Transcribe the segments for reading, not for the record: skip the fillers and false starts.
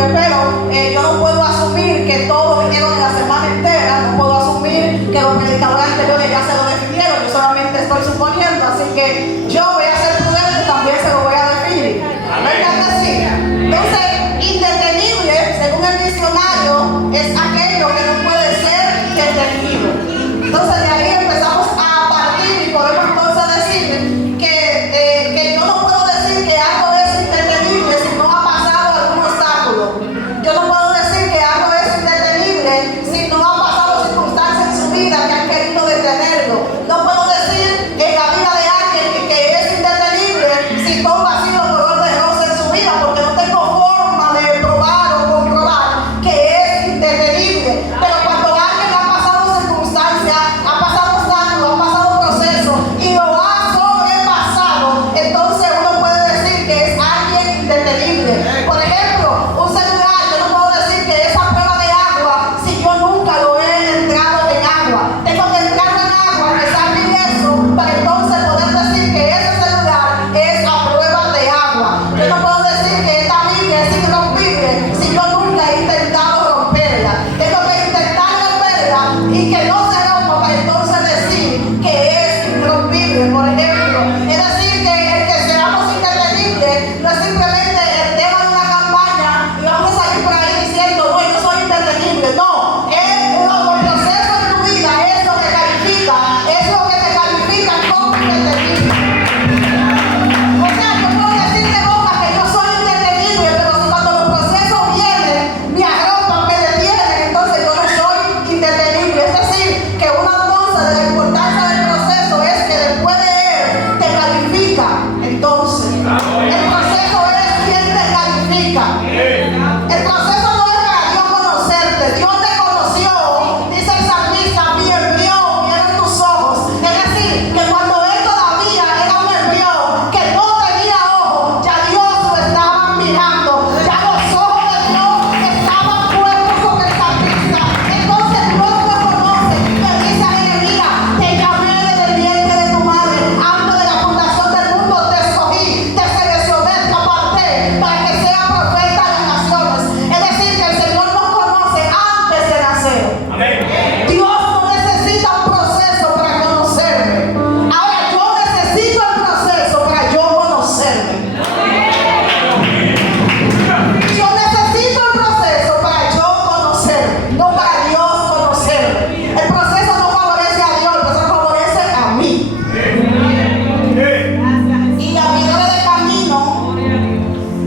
libre, pero yo no puedo asumir que todos vinieron en la semana entera, no puedo asumir que los predicadores anteriores ya se lo definieron, yo solamente estoy suponiendo, así que yo voy a ser prudente y también se lo voy a definir. ¿Verdad que sí? Entonces, indetenible, según el diccionario, es aquello que no puede ser detenido. Entonces, de ahí empezamos a partir y podemos entonces decir que yo no puedo decir que algo es indetenible si no ha pasado algún obstáculo. Yo no puedo decir que algo es indetenible si no ha pasado circunstancias en su vida que han querido detenerlo. No puedo decir en la vida de alguien que es indetenible si todo ha sido color de rosa en su vida, porque no tengo forma de probar o comprobar que es indetenible. Pero cuando alguien ha pasado circunstancias, ha pasado obstáculos, ha pasado procesos y lo ha sobrepasado, entonces uno puede decir que es alguien indetenible. Por ejemplo, un celular, yo no puedo decir que esa prueba de agua si yo nunca lo he entrado en agua. Tengo que entrar en agua, empezar bien eso, para entonces poder decir que ese celular es a prueba de agua. Yo no puedo decir que esta Biblia es irrompible si yo nunca he intentado romperla. Tengo que intentar romperla y que no se rompa para entonces decir que es irrompible, por ejemplo. Es decir, que el que seamos indetenibles no es simplemente el tema de una campaña y vamos a salir por ahí diciendo, no, yo soy indetenible. No, es los procesos de tu vida, es lo que califica, es lo que te califica como indetenible. O sea, yo puedo decir de boca que yo soy indetenible, pero si cuando los procesos vienen, me arropan, me detienen, entonces yo no soy indetenible. Es decir, que una entonces de la importancia del proceso es que después de él te califica. Entonces, el proceso es quien te califica. El proceso no es para Dios conocerte. Dios te conoció, dice el salmista, mi embrión, vieron tus ojos. Es decir, que cuando él todavía era un embrión, que no tenía ojos, ya Dios lo estaba mirando. Ya los ojos de Dios estaban puestos sobre el salmista. Entonces Dios lo conoce. Le dice a Jeremías, te llamé desde el vientre de tu madre. Antes de la fundación del mundo te escogí, te seleccioné, te aparté para que sea profeta de las naciones. Es decir, que el Señor nos conoce antes de nacer. Dios no necesita un proceso para conocerme. Ahora yo necesito el proceso para yo conocerme. Yo necesito el proceso para yo conocerme, no para Dios conocerme. El proceso no favorece a Dios, el proceso favorece a mí. Y abridores de camino,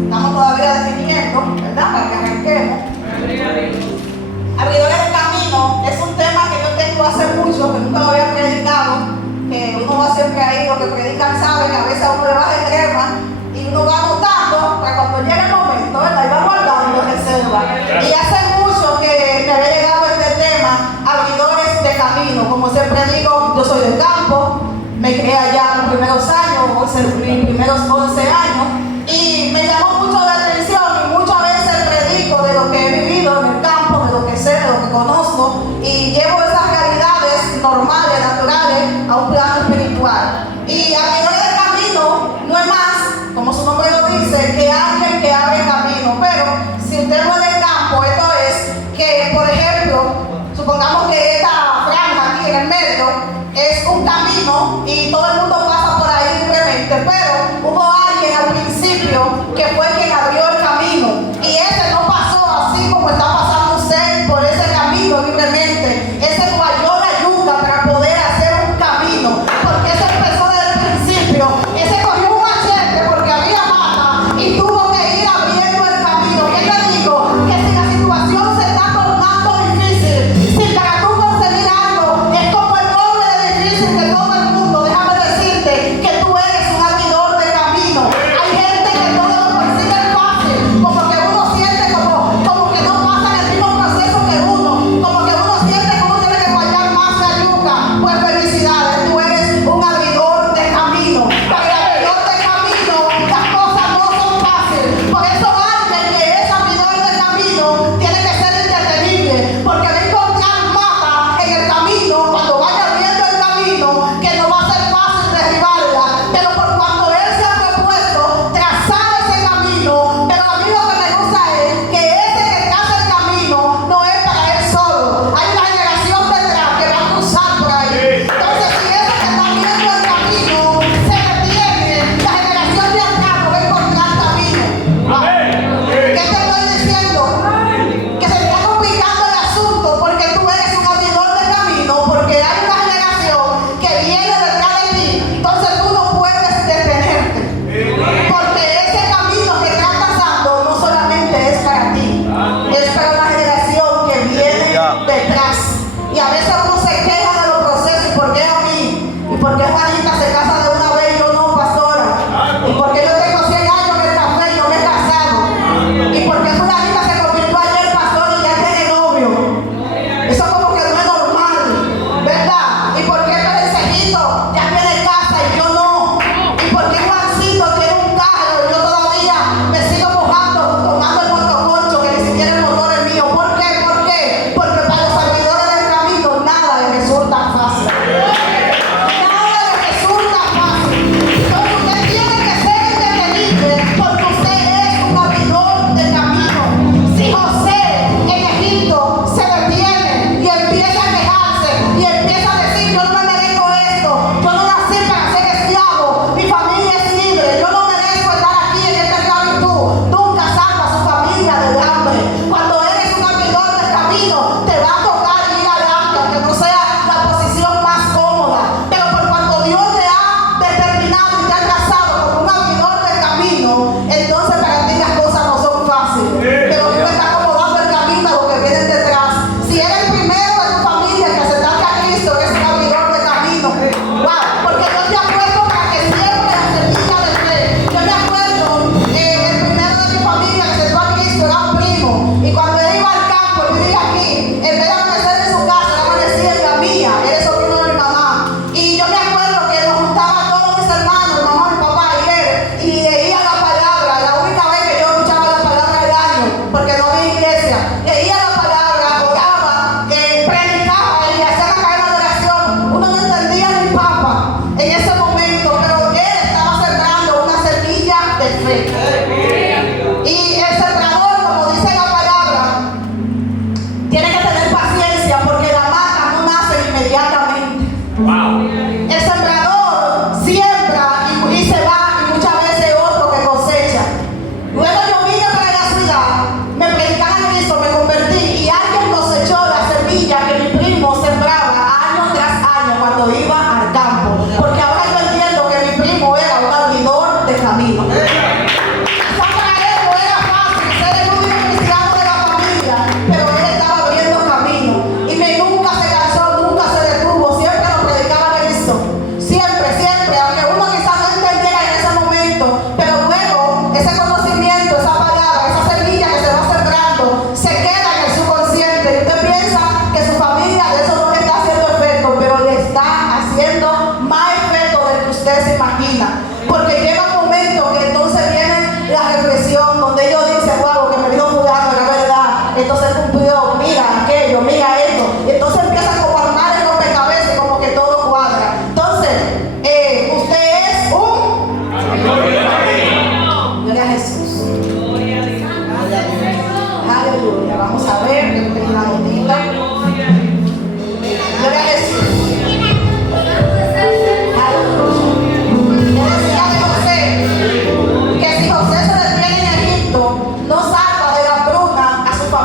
estamos todavía definiendo, ¿verdad? Para que arranquemos. Abridores de camino es un tema que yo tengo hace mucho, que nunca lo había predicado, que uno va siempre ahí, lo que predican saben, a veces a uno le baja el crema y uno va anotando para cuando llegue el momento, ¿verdad? Y va guardando en el celular. Y hace mucho que me había llegado este tema, abridores de camino. Como siempre digo, yo soy del campo, me crié allá los primeros años, mis primeros 11 años, y me llamó mucho la atención y muchas veces predico de lo que he vivido en el campo, de lo que sé, de lo que conozco, y llevo esas realidades normales, naturales, a un plano espiritual. Y abridores de camino no es más, como su nombre lo dice, que alguien que abre camino. Pero si usted no es del campo, esto es que, por ejemplo, supongamos que esta franja aquí en el medio es un camino y todo el mundo pasa por ahí libremente, pero hubo alguien al principio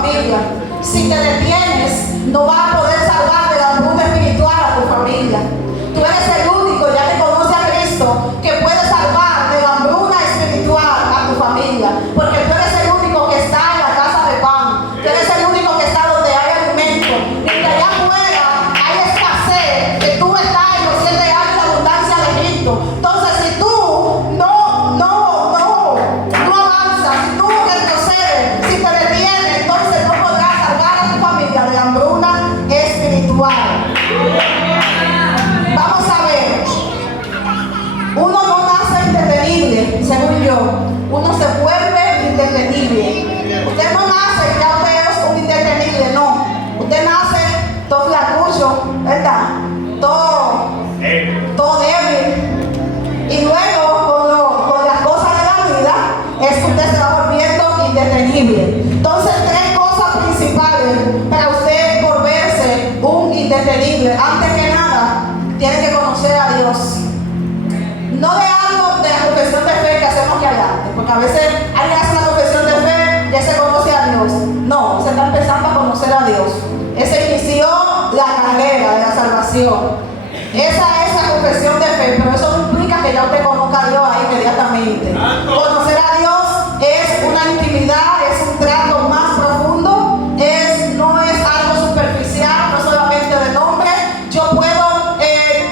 familia. Si te detienes, no vas a poder salvar de la hambruna espiritual a tu familia. Tú eres el único, ya que conoce a Cristo, que puede salvar de la hambruna espiritual a tu familia. Porque tú eres el único que está en la casa de pan. Tú eres el único que está donde hay alimento. Y que allá afuera hay escasez, que tú estás en los 7 años de abundancia de Egipto. Entonces, si tú no avanzas, si tú retrocedes, si te detienes, entonces no podrás salvar a tu familia de la hambruna espiritual. Vamos a ver. Uno no nace indetenible, según yo. Uno se vuelve indetenible. Usted no nace y ya usted es un indetenible, no. Usted nace todo flacucho, ¿verdad? Todo débil. Y luego, con las cosas de la vida, es que usted se va volviendo indetenible. Entonces, 3 cosas principales para usted volverse un indetenible. Antes que nada, tiene que conocer a Dios. No de algo de la confesión de fe que hacemos aquí adelante, porque a veces alguien hace una confesión de fe y ya se conoce a Dios. No, se está empezando a conocer a Dios. Ese inició la carrera de la salvación. Esa es la confesión de fe, pero eso no implica que ya usted conozca a Dios ahí inmediatamente. Conocer a Dios es una intimidad, es un trato más profundo, no es algo superficial, no solamente de nombre. Yo puedo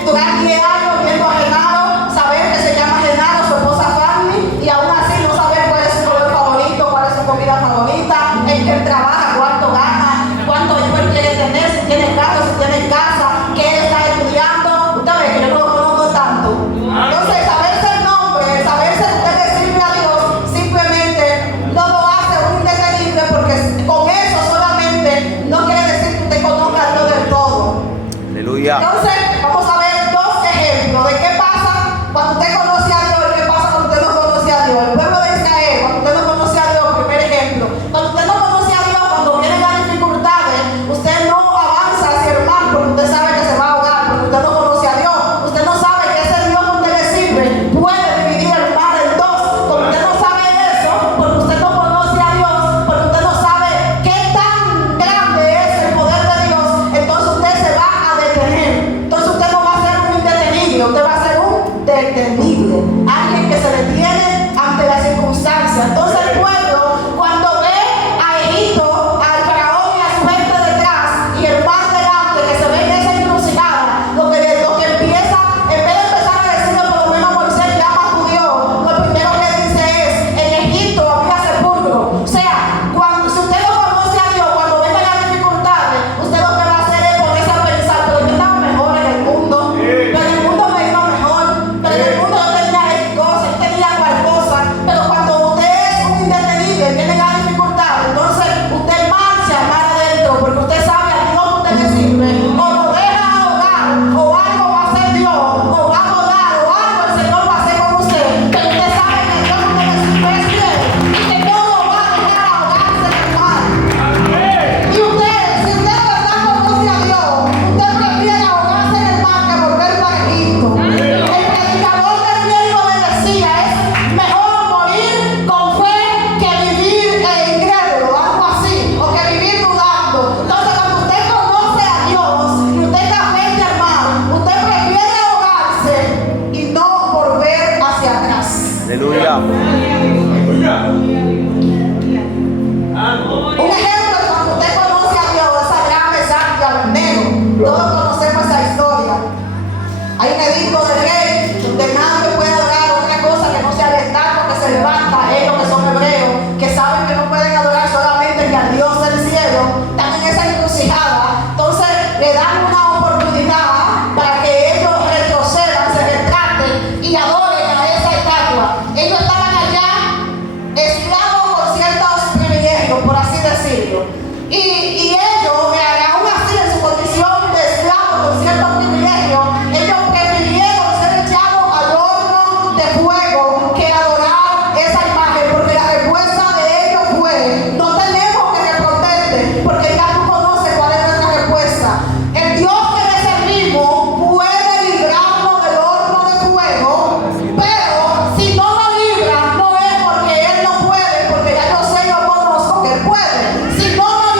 durar 10 años viendo a Genaro, saber que se llama Genaro, su esposa Fanny, y aún así no saber cuál es su color favorito, cuál es su comida favorita, en qué él trabaja, cuánto gana, cuánto él quiere tener, si tiene carro, si tiene casa, qué él está estudiando. Usted ve que yo no lo conozco tanto. Entonces, saberse el nombre, saberse usted le sirve a Dios, simplemente no lo hace un indetenible, porque con eso solamente no quiere decir que usted conozca a Dios del todo. Aleluya. Entonces, vamos a ver 2 ejemplos de qué pasa cuando usted conoce a Dios y qué pasa cuando usted no conoce a Dios. El pueblo de Israel, cuando usted no conoce a Dios, primer ejemplo. Cuando usted no conoce a Dios, cuando vienen las dificultades, usted no avanza hacia el mar porque usted sabe que se va a ahogar, porque usted no conoce a Dios. Usted no sabe que ese Dios que usted le sirve puede dividir el mar en 2. Como usted no sabe eso, porque usted no conoce a Dios, porque usted no sabe qué tan grande es el poder de Dios, entonces usted se va a detener. Entonces usted no va a ser un indetenible, usted va a ser un detenible. Alguien que se detiene ante las circunstancias. Entonces el pueblo, cuando ve a Egipto, al faraón y a su gente detrás y el mar delante, que se ve en esa encrucijada, lo que empieza, en vez de empezar a decirle por lo menos Moisés, llama a tu Dios, lo primero que dice es: en Egipto había sepulcro. O sea, si usted no conoce a Dios, cuando vengan las dificultades, usted lo que va a hacer es ponerse a pensar: pero yo estaba mejor en el mundo, pero en el mundo me iba mejor, pero en el mundo yo tenía X cosas, yo tenía cual cosa. Pero cuando usted es un indetenible, tiene las dificultades, entonces usted marcha más adentro, porque usted sabe a Dios que usted le sirve. O lo deja ahogar, o algo va a hacer Dios, o va a ahogar, o algo el Señor va a hacer con usted. Pero usted sabe que Dios que usted le sirve es fiel y que no lo va a dejar ahogarse en el mar. Y usted, si usted de verdad conoce a Dios, usted prefiere ahogarse en el mar que volver para Egipto. El predicador del reino le decía: es mejor morir con fe que vivir incrédulo, algo así, o que vivir dudando. Entonces, cuando usted conoce a Dios y usted está frente al mar, usted prefiere ahogarse y no volver hacia atrás. Aleluya. Un ejemplo de cuando usted conoce a Dios, esa gran Mesach y Abednego. Todos conocemos esa historia. Hay un edicto del rey donde nadie puede adorar otra cosa que no sea el estatua que se levanta. Ellos que son hebreos, que saben que no pueden adorar solamente que al Dios del cielo, están en esa encrucijada. Entonces le dan una oportunidad para que ellos retrocedan, se retraten y adoren a esa estatua. Ellos estaban allá esclavos con ciertos privilegios, por así decirlo. Y ellos, aún así en su condición de esclavos con ciertos privilegios, ellos prefirieron ser echados al horno de fuego que adorar esa imagen, porque la respuesta de ellos fue: no tenemos que responderte, porque ya tú conoces cuál es nuestra respuesta. El Dios que le servimos puede librarnos del horno de fuego, pero si no nos libra, no es porque Él no puede, porque ya yo sé, yo conozco que Él puede. Si no nos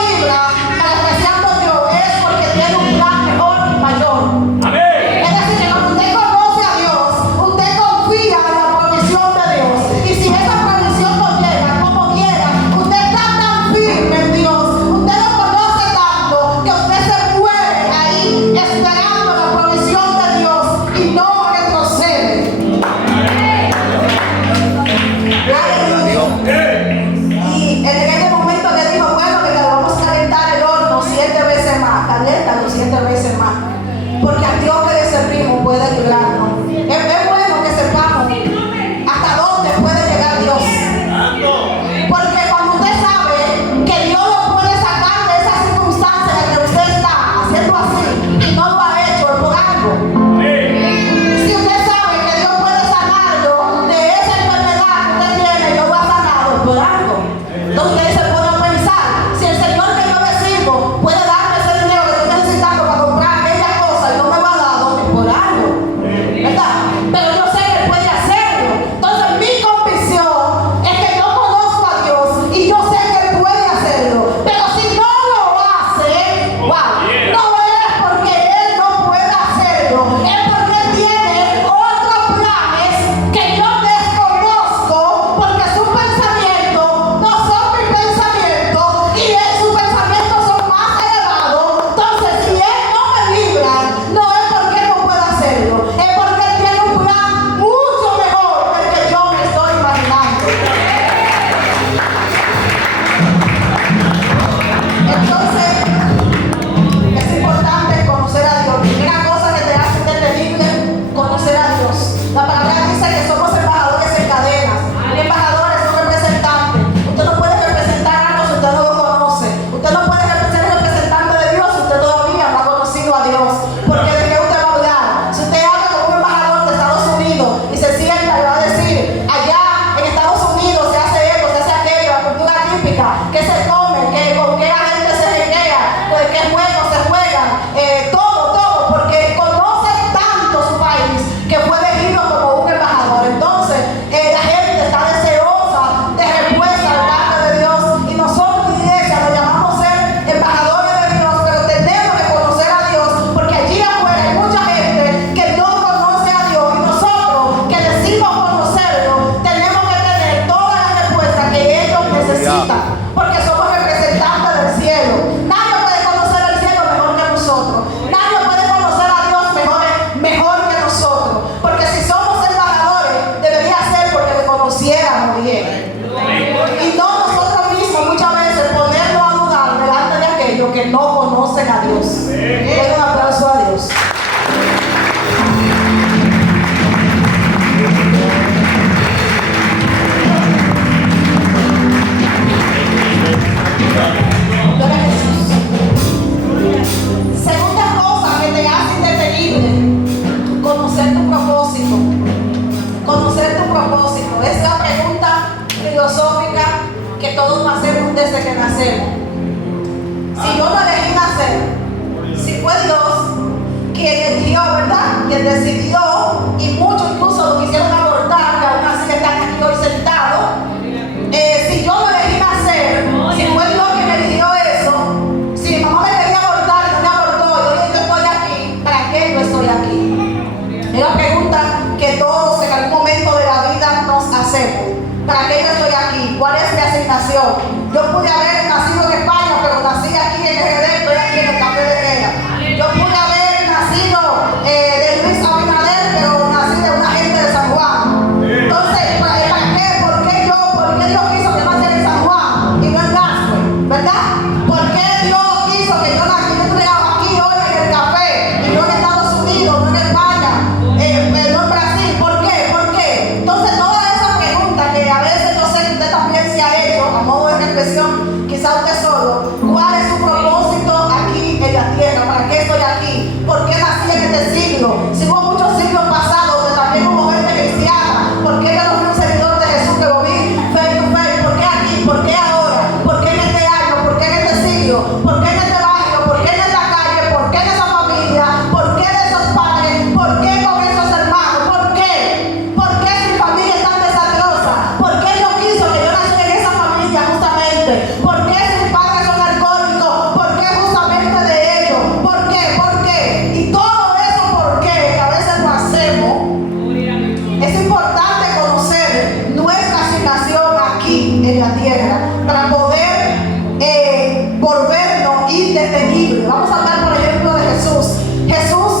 bebida, que se come, con qué la gente se reguea, qué juegos se juegan, todo, porque conoce tanto su país que fue elegido como un embajador. Entonces, la gente está deseosa de respuesta de parte de Dios, y nosotros, iglesia, nos llamamos ser embajadores de Dios, pero tenemos que conocer a Dios, porque allí afuera hay mucha gente que no conoce a Dios, y nosotros que decimos conocerlo, tenemos que tener todas las respuestas que ellos necesitan, porque somos representantes del cielo. Nadie puede conocer el cielo mejor que nosotros, nadie puede conocer a Dios mejor que nosotros, porque si somos embajadores debería ser porque le conociéramos bien, y no nosotros mismos muchas veces ponernos a dudar delante de aquellos que no conocen a Dios. Den un aplauso a Dios. Gloria a Jesús. Segunda cosa que te hace indetenible: conocer tu propósito. Conocer tu propósito es la pregunta filosófica que todos hacemos desde que nacemos. Si yo no elegí nacer, si fue Dios quien eligió, ¿verdad? Quien decidió, y muchos incluso lo quisieron abortar, que aún así están aquí hoy sentados. Si yo no elegí nacer, si fue Dios quien eligió eso, si mi mamá me quería abortar y no me abortó, y hoy yo estoy aquí, ¿para qué yo estoy aquí? Es la pregunta que todos en algún momento de la vida nos hacemos. ¿Para qué yo estoy aquí? ¿Cuál es mi asignación? Yo pude haber nacido en España, pero nací aquí en RD, estoy aquí en el Café de Herrera. Yo pude haber nacido de Luis Abinader, pero nací de una gente de San Juan. Entonces, ¿para qué? ¿Por qué yo? ¿Por qué Dios quiso que naciera en San Juan y no en Gascue? ¿Verdad? ¿Por qué Dios quiso que yo estuviera aquí hoy en el café y no en Estados Unidos, no en España, no en Brasil? ¿Por qué? ¿Por qué? Entonces, todas esas preguntas que a veces yo sé que usted también se ha hecho, a modo de reflexión, quizá usted solo, ¿cuál es su propósito aquí en la tierra? ¿Para qué estoy aquí? ¿Por qué nací en este siglo? Si hubo muchos siglos pasados donde también hubo gente cristiana, ¿por qué yo no fui un seguidor de Jesús que lo vi face to face? ¿Por qué aquí? ¿Por qué ahora? ¿Por qué en este año? ¿Por qué en este siglo? ¿Por qué en este barrio? ¿Por qué en esta calle? ¿Por qué en esa familia? ¿Por qué de esos padres? ¿Por qué con esos hermanos? ¿Por qué? ¿Por qué mi familia es tan desastrosa? ¿Por qué Dios quiso que yo naciera en esa familia justamente? ¿Por qué si mis padres son alcohólicos? ¿Por qué justamente de ellos? ¿Por qué? ¿Por qué? Y todo eso, ¿por qué? Que a veces lo hacemos. Es importante conocer nuestra asignación aquí en la tierra para poder volvernos indetenibles. Vamos a hablar, por ejemplo, de Jesús. Jesús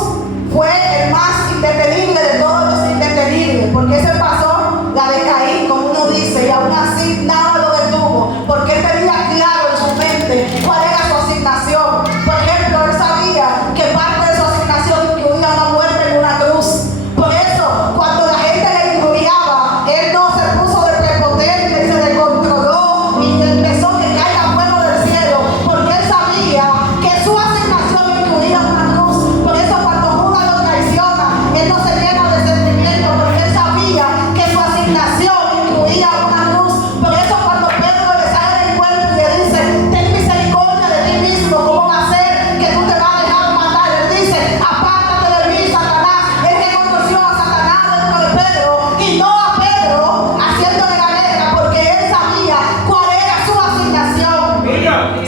fue el más indetenible de todos los indetenibles, porque ese pasó la de Caín, como uno dice, y aún así nada lo detuvo, porque él tenía claro en su mente cuál era su asignación. Por ejemplo, él sabía que parte de su asignación incluía una muerte en una cruz. Por eso, cuando la gente le injuriaba, él no se puso de prepotente y se descontroló y empezó que caiga fuego del cielo, porque él sabía que su asignación incluía una cruz. Por eso, cuando Judas lo traiciona, él no se llena de sentimiento, porque él sabía que su asignación incluía una cruz. Por eso, cuando Pedro le sale del cuerpo y le dice: ten misericordia de ti mismo, ¿cómo va a ser que tú te vas a dejar matar? Él dice: apártate de mí, Satanás. Él reconoció a Satanás dentro de Pedro y no a Pedro haciéndole la guerra, porque él sabía cuál era su asignación.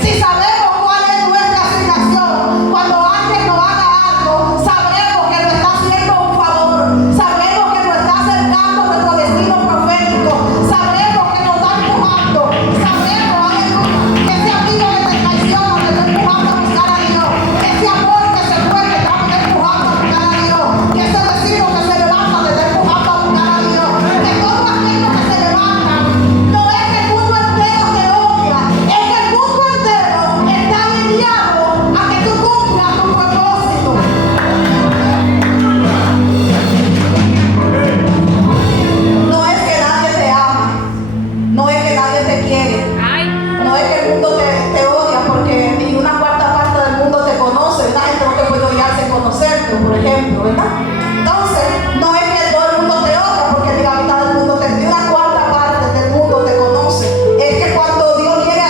Si sabemos cuál es nuestra asignación, cuando alguien nos haga algo, sabremos que nos está haciendo un favor, sabremos que nos está acercando a nuestro destino profético, sabremos que nos está empujando, sabremos, aleluya, que ese amigo que te traiciona te está empujando a buscar a Dios, ese amor que se fue te está empujando a buscar a Dios, que ese vecino que se levanta te está empujando a buscar a Dios, que todos aquellos que se levantan, no es que el mundo entero te odia, es que el mundo entero está alineado a que tú cumplas tu propósito. No es que nadie te ama, no es que nadie te quiere, no es que el mundo te odia, porque ni una cuarta parte del mundo te conoce. La gente no te puede odiar sin conocerte, por ejemplo, ¿verdad? Entonces, no es que todo el mundo te odia, porque ni la mitad del mundo ni una cuarta parte del mundo te conoce. Es que cuando Dios viene a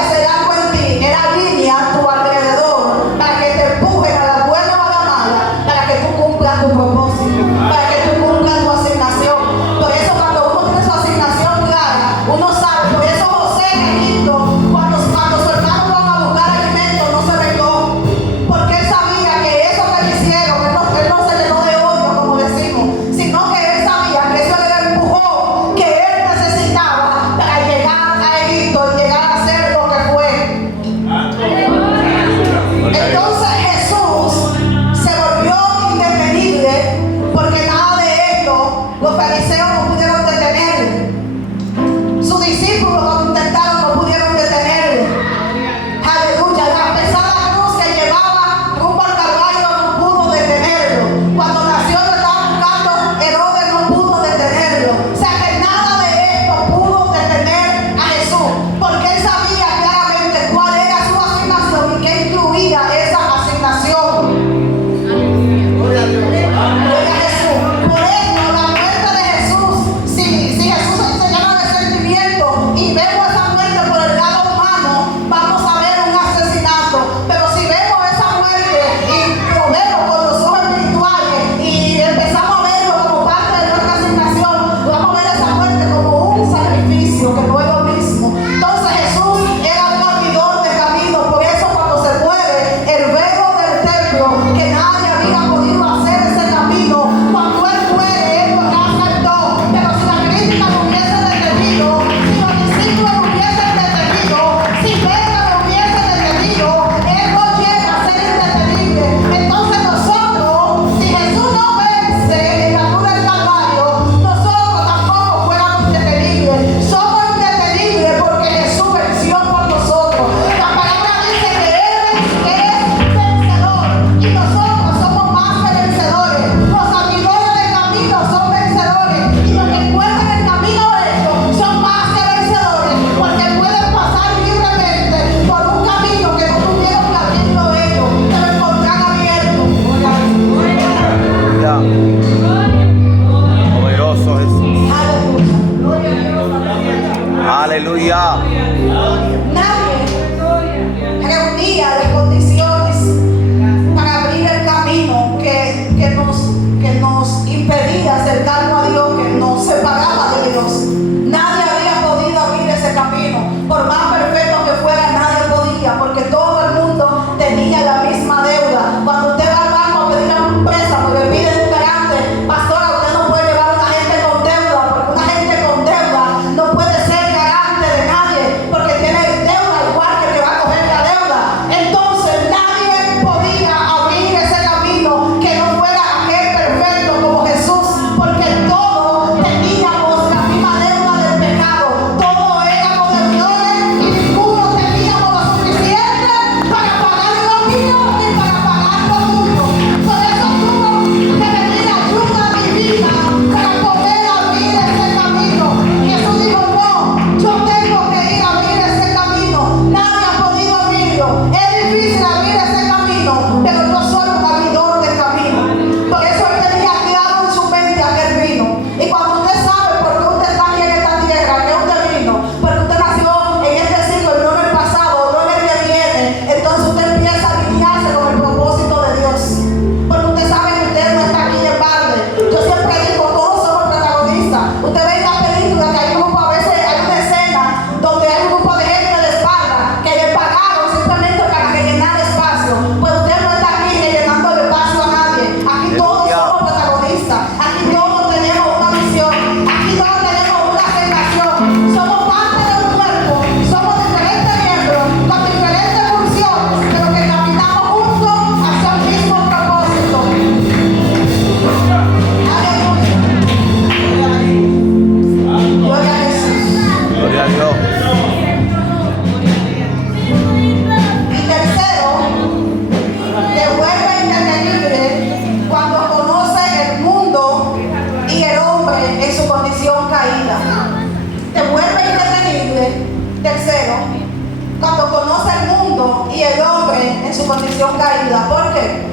condición caída. ¿Por qué?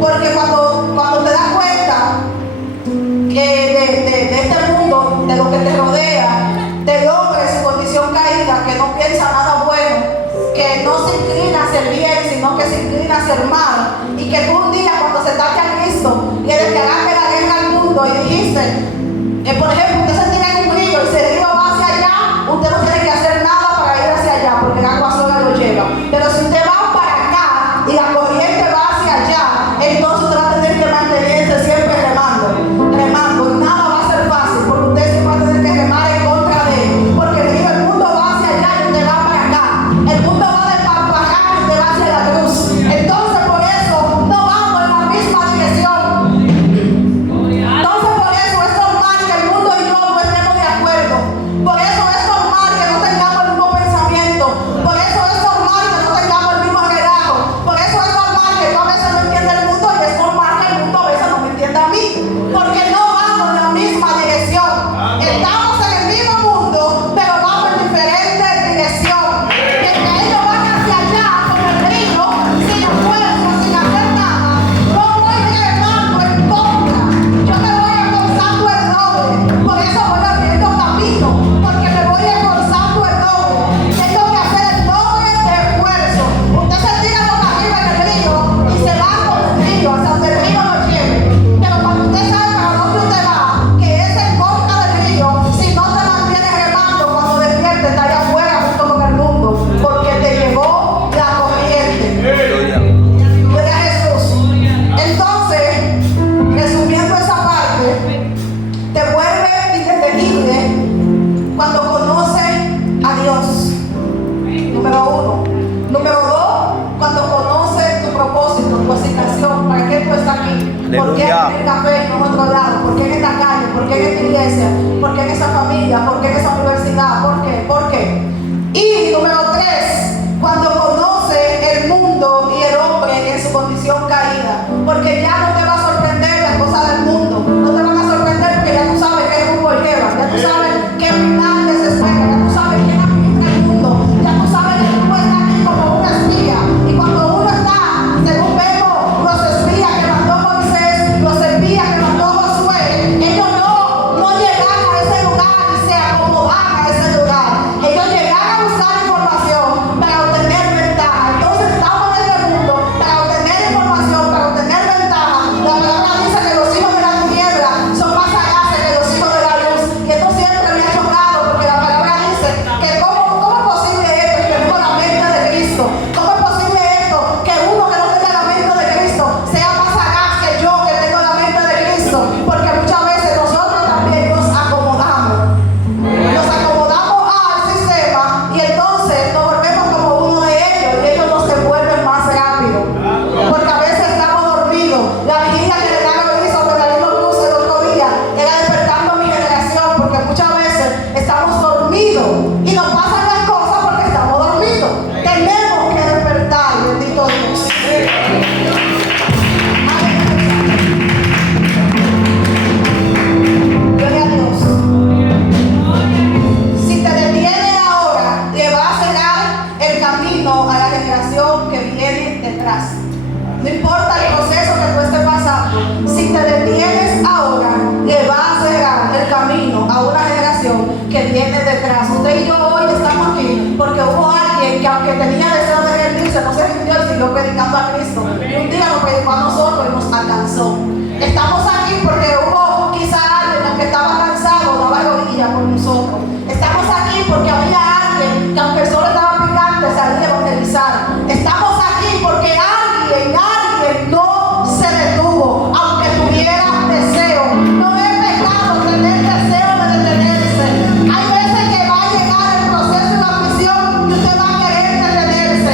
Porque cuando te das cuenta que de este mundo, de lo que te rodea, del hombre en su condición caída, que no piensa nada bueno, que no se inclina hacia el bien, sino que se inclina hacia el mal, y que tú un día cuando se tache a Cristo y le declaraste la guerra al mundo y dijiste, por ejemplo, usted se tira en un río y si el río va hacia allá, usted no tiene que hacer nada para ir hacia allá, porque el agua sola lo lleva. Pero si usted va para acá y la corriente va hacia allá, entonces usted va a tener que mantenerse siempre remando, y nada va a ser fácil, porque usted siempre va a tener que remar en contra de él, porque el mundo va hacia allá y usted va para acá, el mundo va de para acá y usted va hacia la cruz. Entonces por eso no vamos en la misma dirección. Entonces por eso es normal que el mundo y yo no estemos de acuerdo. Por eso es normal que no tengamos el mismo pensamiento. Por eso es normal que no tengamos el mismo relajo. Por eso es normal que yo a veces no entienda el mundo y es normal que el mundo a veces no me entienda a mí. Porque no vamos en la misma dirección. Estamos en el mismo mundo, pero vamos en diferentes direcciones. Mientras ellos van hacia allá con el río, sin esfuerzo, sin hacer nada, no voy remando en contra. Yo me voy esforzando el doble. Por eso voy abriendo camino, porque me voy esforzando el doble. Tengo que hacer el doble de esfuerzo. Usted se tira por arriba en el río y se va con el río hasta donde el río lo lleve. Pero cuando usted sabe para dónde usted va, que es en contra del río, si no te mantienes remando, cuando despiertes está allá afuera junto con el mundo, porque te llevó la corriente. Gloria a Jesús. Entonces, resumiendo esa parte, te vuelve indetenible cuando conoces a Dios. Número 1. Número 2, cuando conoces tu propósito, tu asignación, para qué tú estás aquí. ¿Por qué en el café y no en otro lado? ¿Por qué en esta calle? ¿Por qué en esta iglesia? ¿Por qué en esa familia? ¿Por qué en esa universidad? ¿Por qué? ¿Por qué? Y número 3, cuando conoce el mundo y el hombre en su condición caída, porque ya no te va a sorprender las cosas del mundo, no te van a sorprender porque ya tú sabes qué rumbo lleva, ya tú sabes qué final desespera, ya tú sabes quién administra el mundo, ya tú sabes que tú estás aquí como una espía, y cuando uno está, según vemos los espías que mandó Moisés, los espías que mandó Josué, ellos no llegaron a ese lugar y se acomodaron a ese lugar, ellos llegaron a buscar información para obtener ventaja. Entonces estamos en este mundo para obtener información, para obtener ventaja. La palabra dice que los hijos de la tiniebla son más sagaces que los hijos de la luz, y esto siempre me ha chocado porque la palabra dice que cómo es posible esto, que tengo la mente de Cristo, cómo es posible esto, que uno que no tenga la mente de Cristo sea más sagaz que yo que tengo la mente de Cristo, porque muchas veces nosotros también nos acomodamos al sistema y entonces nos volvemos como uno de ellos y ellos nos devuelven más rápido, porque a veces estamos dormidos. La vigilia que le daba Luis sobre la misma luz el otro día era despertando a mi generación, porque muchas veces estamos dormidos y nos pasan las cosas porque estamos dormidos. Tenemos que despertar, bendito Dios. Gloria a Dios. Si te detienes ahora, le va a cerrar el camino a la generación que viene detrás. No importa el proceso que tú estés pasando, si te detienes ahora, le va a cerrar el camino a una generación que viene detrás. Usted y yo hoy estamos aquí porque hubo alguien que, aunque tenía deseo de rendirse, no se rindió y siguió predicando a Cristo. Y un día nos predicó a nosotros y nos alcanzó. Estamos aquí porque hubo quizá alguien que estaba cansado, daba rodillas por nosotros. Estamos aquí porque había alguien que, aunque el sol estaba picante, salía a evangelizar. Estamos aquí porque alguien no se detuvo, aunque tuviera deseo. No es pecado tener deseo de detenerse. Hay veces que va a llegar el proceso y la misión y usted va a querer detenerse.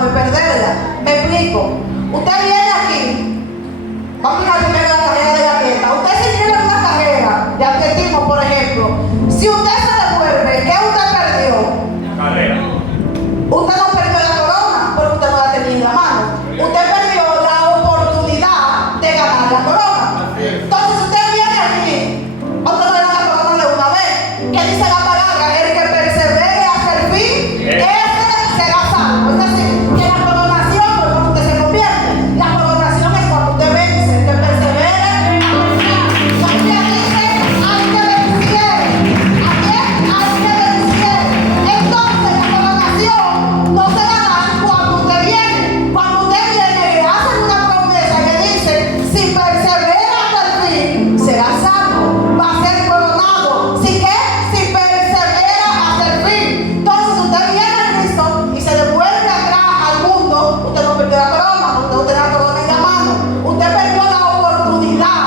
forma de perderla. Me explico. Usted viene aquí, vamos a primero la carrera de atleta. Usted se tiene una carrera de atletismo, por ejemplo. Si usted se devuelve, ¿qué usted perdió? Carrera. Usted no perdió la corona porque usted no la tenía en la mano. Usted perdió la oportunidad de ganar la corona. Entonces usted viene aquí, usted no le da la corona de una vez. ¿Qué dice la palabra? El que persevere hasta el fin, ese será salvo. Es decir, que la coronación no es cuando usted se convierte. La coronación es cuando usted vence, que persevere hasta el fin. La Biblia dice, hay que vencer. ¿A quién? Hay que vencer. Entonces la coronación no se la dan cuando usted viene. Cuando usted viene, le hacen una promesa y le dicen, si persevera hasta el fin, será salvo, va a ser coronado. ¿Si qué? Si persevera hasta el fin. Entonces usted viene a Cristo y se devuelve atrás al mundo. Usted no perdió la corona, usted no tiene la corona en la mano. Usted perdió la oportunidad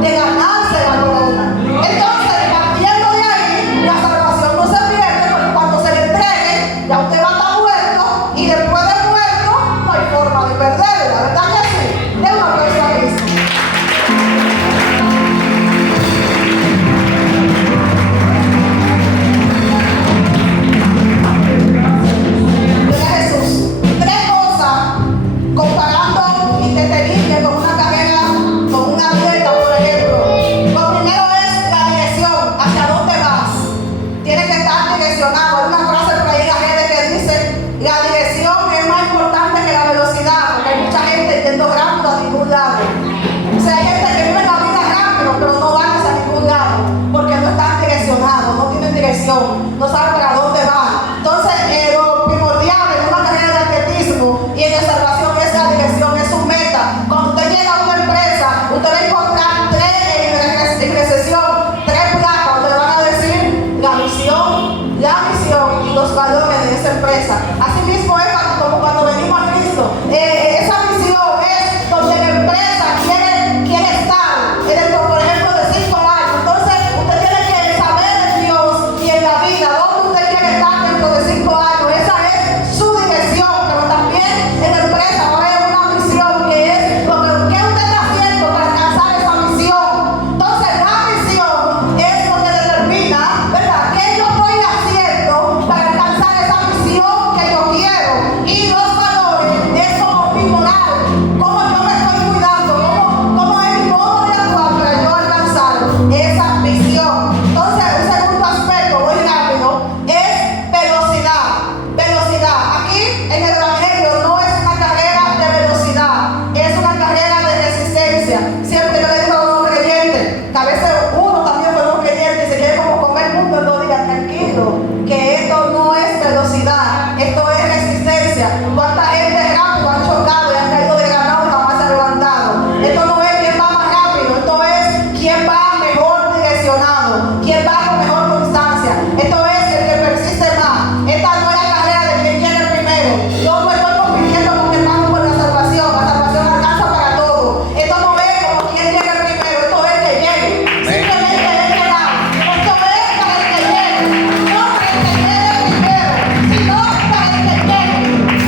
de ganarse la corona. Entonces, partiendo de ahí, la salvación no se pierde porque cuando se le entregue, ya usted va a estar muerto y después de muerto no hay forma de perderla. ¿Verdad que sí? De una vez a Cristo. Gloria a Jesús. Tres cosas comparando inteligencia con una carrera, con un atleta, por ejemplo. Lo primero es la dirección, hacia dónde vas. Tienes que estar direccionado. Hay una frase por ahí en las redes que dice, la dirección es más importante que la velocidad, porque hay mucha gente yendo rápido a ningún lado. O sea, hay gente que vive la vida rápido, pero no van hacia ningún lado, porque no están direccionados, no tienen dirección, no saben para dónde van. Entonces, lo primordial en una carrera de atletismo y en la salvación es la dirección, es su meta. Cuando usted llega a una empresa, usted va a encontrar en recesión, tres placas donde le van a decir la misión y los valores de esa empresa. Así mismo es como cuando venimos a Cristo. Esa misión es donde la empresa quiere estar dentro, por ejemplo, de 5 años. Entonces, usted tiene que saber en Dios y en la vida dónde usted quiere estar dentro de 5 años. Esa es su dirección, pero también en la empresa va a haber una misión que es lo que usted está haciendo para alcanzar esa misión. Entonces, la misión es lo que determina, ¿verdad?, qué yo estoy haciendo para alcanzar esa misión que yo quiero. Y los valores es como mi moral, cómo yo me estoy cuidando, cómo es mi modo de actuar para yo alcanzar esa misión. Entonces, un segundo aspecto, muy rápido, es velocidad. Velocidad. Aquí en el Evangelio no es una carrera de velocidad, es una carrera de resistencia. Siempre yo le digo a los creyentes, que a veces uno también fue un creyente y se quiere como comer el mundo en 2 días, tranquilo, que esto no es velocidad, esto es resistencia. ¿Cuánta gente rápido han chocado y han caído de ganado y jamás se han levantado? Esto no es quién va más rápido, esto es quién va mejor direccionado, quién va con mejor constancia. Esto es el que persiste más. Esta no es la carrera de quien llegue primero. Yo no estoy compitiendo con mi hermano por la salvación alcanza para todos. Esto no es como quien llegue primero, esto es que llegue. Simplemente es llegar. Esto es para el que llegue, no para el que llegue primero, sino para el que llegue.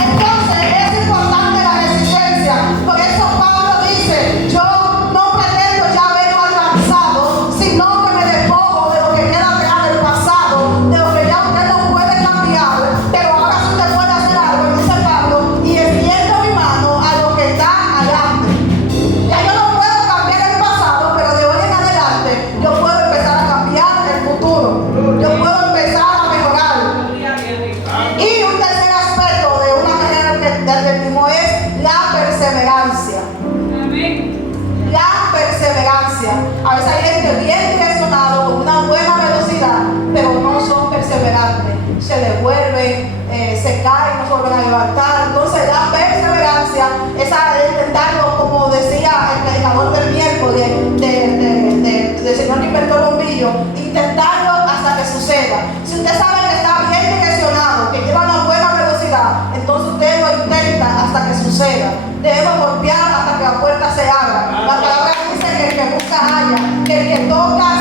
Entonces es importante la resistencia. Por eso Pablo dice, yo no pretendo ya haberlo alcanzado, sino que me despojo de lo que queda atrás del pasado, de lo que ya usted no puede cambiar, pero ahora sí usted puede hacer algo, dice Pablo, y extiendo mi mano a lo que está adelante. Ya yo no puedo cambiar el pasado, pero de hoy en adelante yo puedo empezar a cambiar el futuro. Yo puedo empezar a mejorar. Y un tercer aspecto de una carrera de atletismo es la perseverancia. La perseverancia. A veces hay gente bien direccionada con una buena velocidad, pero no son perseverantes. Se devuelven, se caen, no se vuelven a levantar. Entonces la perseverancia es intentarlo, como decía el predicador del miércoles del señor que inventó el bombillo, intentarlo hasta que suceda. Si usted sabe que está bien direccionado, que lleva una buena velocidad, entonces usted lo intenta hasta que suceda. Debemos golpear hasta que la puerta se abra. La palabra dice que el que busca halla, que el que toca